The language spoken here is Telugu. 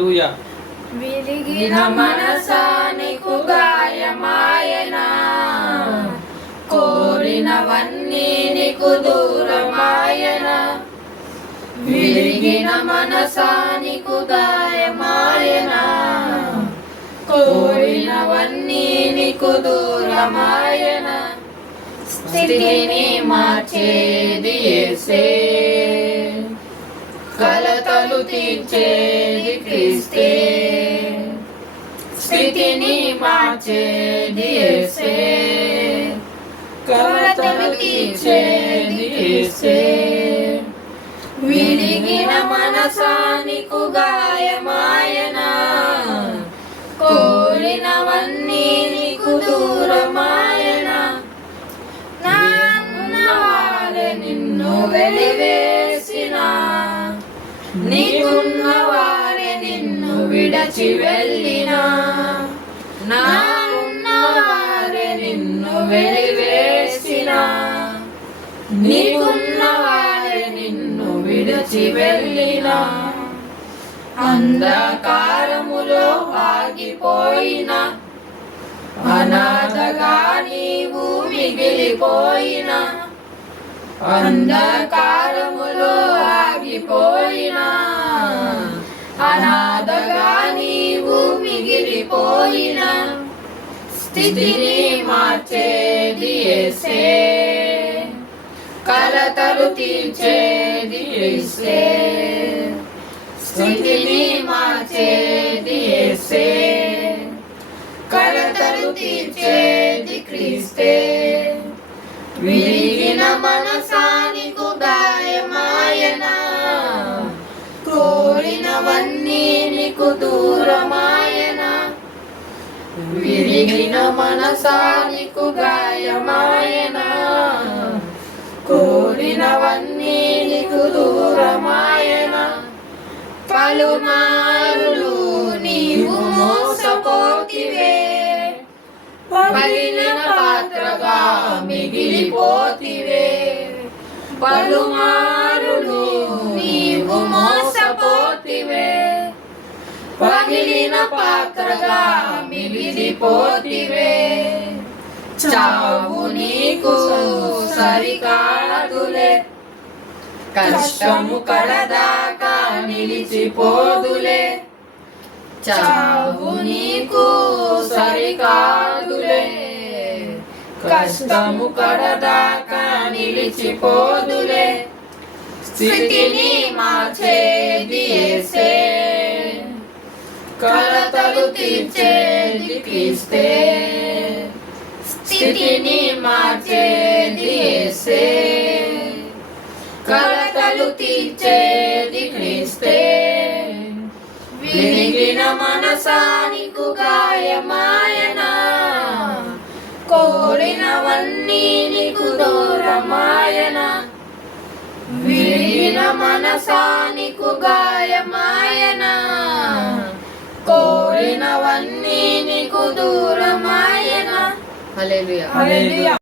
హల్లెలూయా. విరిగిన మనసానికి గాయమాయనా, కోరినవన్నీ నీకు దూరమాయనా. విరిగిన మనసానికి గాయమాయనా, కోరినవన్నీ నీకు దూరమాయనా. స్థితిని మార్చేది యేసే, కలతలు తీర్చేది క్రీస్తే. స్థితిని మార్చేది యేసే, కలతలు తీర్చేది యేసే. విరిగిన మనసానికి గాయమాయనా, కోరినవన్నీ నీకు దూరమాయనా. నాన్నవారే నిన్ను వెలివేసినా, నీకున్నవారే నిన్ను విడచి వెళ్ళినా. నా ఉన్నవారే నిన్ను వెలివేసినా, నీకున్నవారే నిన్ను విడచి వెళ్ళినా. అంధకారములో ఆగిపోయిన, అనాథగా నీవు మిగిలిపోయిన. అంధకారములో ఆగిపోయిన, అనాథగా నీవు మిగిలిపోయిన. స్థితిని మార్చేది యేసే, కలతలు తీర్చేది యేసే. స్థితిని మార్చేది యేసే, కలతలు తీర్చేది క్రీస్తే. విరిగిన మనసానికి గాయమాయనా, కోరినవన్నీ నీకు దూరమాయనా. విరిగిన మనసానికి గాయమాయనా, కోరినవన్నీ నీకు దూరమాయనా. పలుమారులు నీవు మోసపోతివే, పగిలిన పాత్రగా మిగిలిపోతివే. పలుమారులు నీవు మోసపోతివే, పగిలిన పాత్రగా మిగిలిపోతివే. చావు నీకు సరికాదులే, కష్టము కడదాకా నిలిచిపోదులే. చావు నీకు సరికాదులే, కష్టము కడదాకా నిలిచిపోదులే. స్థితిని మార్చేది యేసే, కలతలు తీర్చేది క్రీస్తే. స్థితిని మార్చేది యేసే, కలతలు తీర్చేది క్రీస్తే. విరిగిన మనసానికి గాయమాయనా, కోరినవన్నీ నీకు దూరమాయనా. విరిగిన మనసానికి గాయమాయనా, కోరినవన్నీ నీకు దూరమాయనా. హల్లెలూయా.